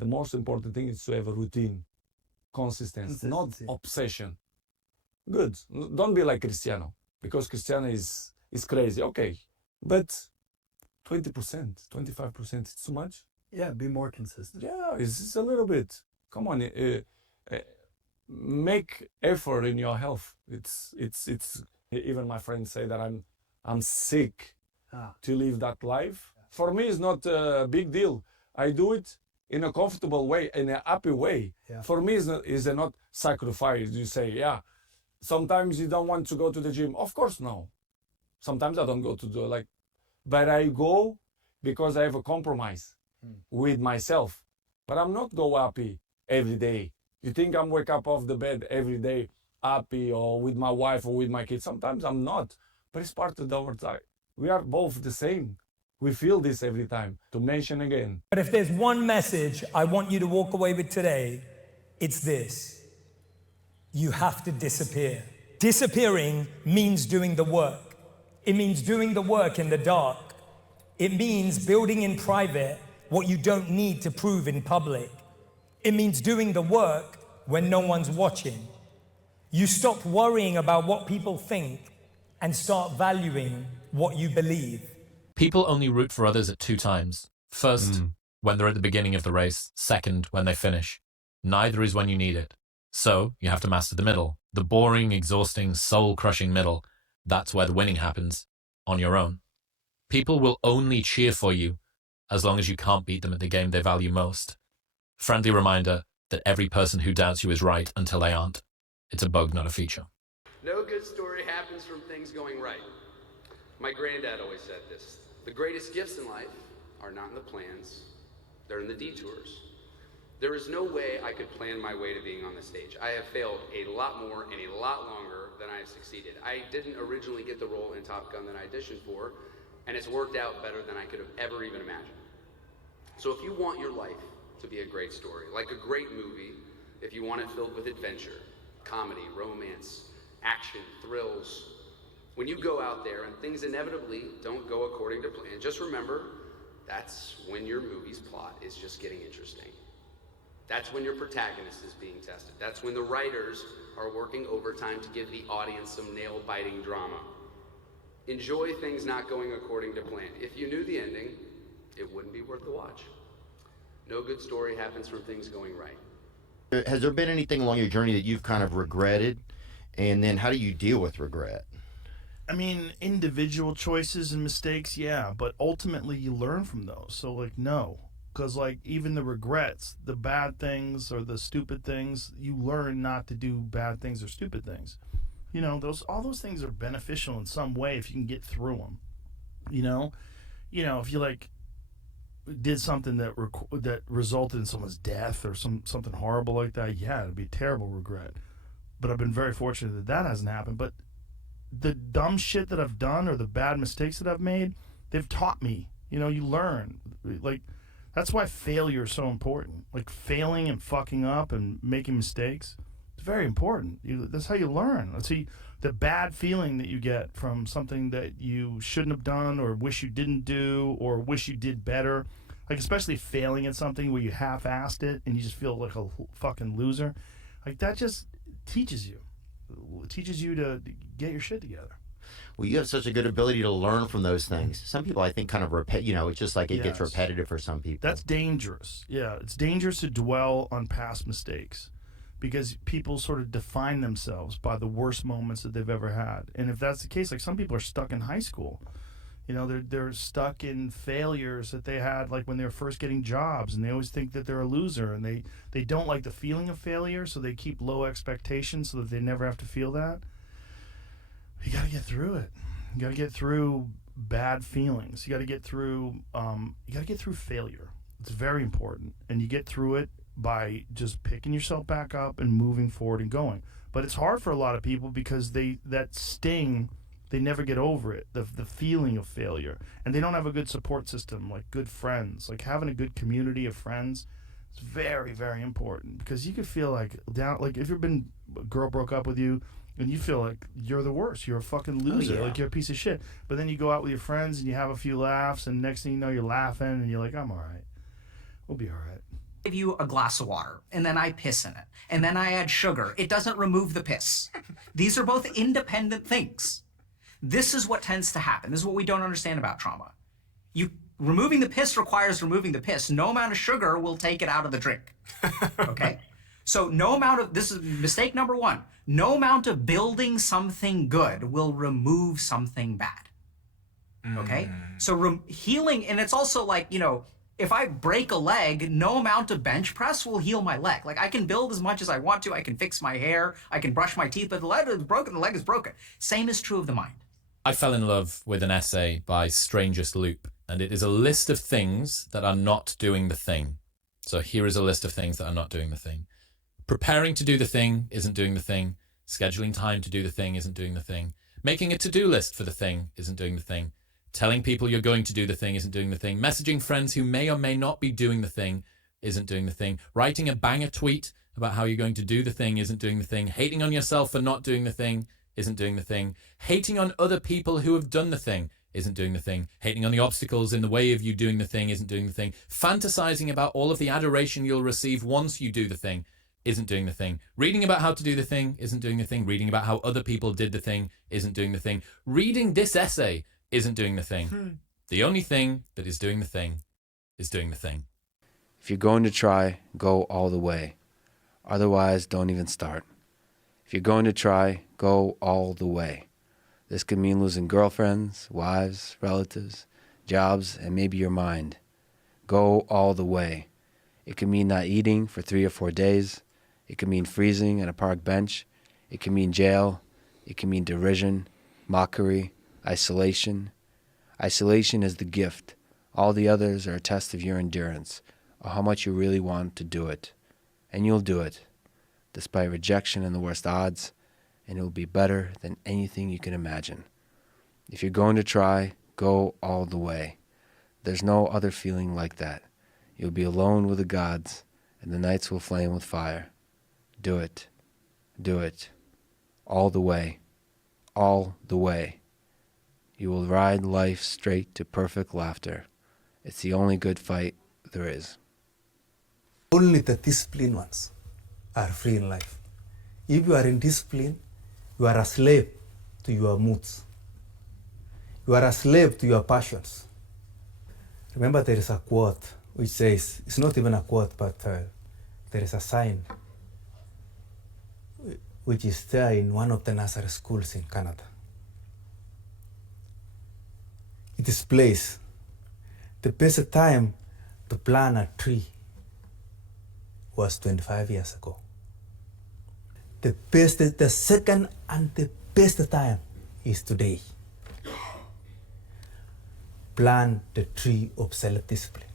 the most important thing is to have a routine, consistency, not obsession. Good. Don't be like Cristiano, because Cristiano is crazy. Okay, but 20%, 25%, it's too much. Yeah, be more consistent. Yeah, it's a little bit. Come on, make effort in your health. It's. Even my friends say that I'm sick to live that life. For me, it's not a big deal. I do it in a comfortable way, in a happy way. Yeah. For me, is not sacrifice. You say, yeah. Sometimes you don't want to go to the gym. Of course, no. Sometimes I don't go to the but I go because I have a compromise with myself. But I'm not go happy every day. You think I'm wake up off the bed every day happy, or with my wife or with my kids? Sometimes I'm not, but it's part of our time. We are both the same. We feel this every time. To mention again. But if there's one message I want you to walk away with today, it's this. You have to disappear. Disappearing means doing the work. It means doing the work in the dark. It means building in private what you don't need to prove in public. It means doing the work when no one's watching. You stop worrying about what people think and start valuing what you believe. People only root for others at 2 times. First, when they're at the beginning of the race. Second, when they finish. Neither is when you need it. So, you have to master the middle. The boring, exhausting, soul-crushing middle. That's where the winning happens, on your own. People will only cheer for you as long as you can't beat them at the game they value most. Friendly reminder that every person who doubts you is right until they aren't. It's a bug, not a feature. No good story happens from things going right. My granddad always said this. The greatest gifts in life are not in the plans, they're in the detours. There is no way I could plan my way to being on the stage. I have failed a lot more and a lot longer than I have succeeded. I didn't originally get the role in Top Gun that I auditioned for, and it's worked out better than I could have ever even imagined. So if you want your life to be a great story, like a great movie, if you want it filled with adventure, comedy, romance, action, thrills, when you go out there and things inevitably don't go according to plan, just remember, that's when your movie's plot is just getting interesting. That's when your protagonist is being tested. That's when the writers are working overtime to give the audience some nail-biting drama. Enjoy things not going according to plan. If you knew the ending, it wouldn't be worth the watch. No good story happens from things going right. Has there been anything along your journey that you've kind of regretted? And then how do you deal with regret? I mean, individual choices and mistakes, yeah, but ultimately you learn from those. So, no. Because, even the regrets, the bad things or the stupid things, you learn not to do bad things or stupid things. All those things are beneficial in some way if you can get through them. If you, did something that resulted in someone's death or something horrible like that, yeah, it'd be a terrible regret. But I've been very fortunate that hasn't happened. But the dumb shit that I've done or the bad mistakes that I've made, they've taught me. You learn. That's why failure is so important. Failing and fucking up and making mistakes, it's very important. That's how you learn. The bad feeling that you get from something that you shouldn't have done or wish you didn't do or wish you did better, especially failing at something where you half-assed it and you just feel like a fucking loser, that just teaches you. It teaches you to get your shit together. Well, you have such a good ability to learn from those things. Some people, I think, kind of it's just it gets repetitive for some people. That's dangerous. Yeah, it's dangerous to dwell on past mistakes because people sort of define themselves by the worst moments that they've ever had. And if that's the case, some people are stuck in high school. They're stuck in failures that they had when they were first getting jobs, and they always think that they're a loser, and they don't like the feeling of failure, so they keep low expectations so that they never have to feel that. You got to get through it. You got to get through bad feelings. You got to get through failure. It's very important. And you get through it by just picking yourself back up and moving forward and going. But it's hard for a lot of people because that sting, they never get over it, the feeling of failure. And they don't have a good support system, good friends. Having a good community of friends is very, very important because you could feel down, if you've been, a girl broke up with you, and you feel like you're the worst. You're a fucking loser. Oh, yeah. You're a piece of shit. But then you go out with your friends and you have a few laughs, and next thing you know, you're laughing, and you're like, I'm all right. We'll be all right. give you a glass of water and then I piss in it and then I add sugar, it doesn't remove the piss. These are both independent things. This is what tends to happen. This is what we don't understand about trauma. Removing the piss requires removing the piss. No amount of sugar will take it out of the drink. Okay? So this is mistake number one. No amount of building something good will remove something bad. Okay? So healing, and it's also like, if I break a leg, no amount of bench press will heal my leg. Like I can build as much as I want to, I can fix my hair, I can brush my teeth, but the leg is broken. Same is true of the mind. I fell in love with an essay by Strangest Loop, and it is a list of things that are not doing the thing. So here is a list of things that are not doing the thing. Preparing to do the thing isn't doing the thing. Scheduling time to do the thing isn't doing the thing. Making a to-do list for the thing isn't doing the thing. Telling people you're going to do the thing isn't doing the thing. Messaging friends who may or may not be doing the thing isn't doing the thing. Writing a banger tweet about how you're going to do the thing isn't doing the thing. Hating on yourself for not doing the thing isn't doing the thing. Hating on other people who have done the thing isn't doing the thing. Hating on the obstacles in the way of you doing the thing isn't doing the thing. Fantasizing about all of the adoration you'll receive once you do the thing isn't doing the thing. Reading about how to do the thing isn't doing the thing. Reading about how other people did the thing isn't doing the thing. Reading this essay isn't doing the thing. The only thing that is doing the thing is doing the thing. If you're going to try, go all the way. Otherwise, don't even start. If you're going to try, go all the way. This could mean losing girlfriends, wives, relatives, jobs, and maybe your mind. Go all the way. It could mean not eating for 3 or 4 days. It could mean freezing on a park bench. It could mean jail. It could mean derision, mockery, isolation. Isolation is the gift. All the others are a test of your endurance, or how much you really want to do it. And you'll do it, despite rejection and the worst odds, and it will be better than anything you can imagine. If you're going to try, go all the way. There's no other feeling like that. You'll be alone with the gods, and the nights will flame with fire. Do it. Do it. All the way. All the way. You will ride life straight to perfect laughter. It's the only good fight there is. Only the disciplined ones are free in life. If you are in discipline, you are a slave to your moods. You are a slave to your passions. Remember, there is a quote which says, it's not even a quote, but there is a sign which is there in one of the Nazareth schools in Canada. It displays the best time to plant a tree was 25 years ago. The second and the best time is today. Plant the tree of self-discipline.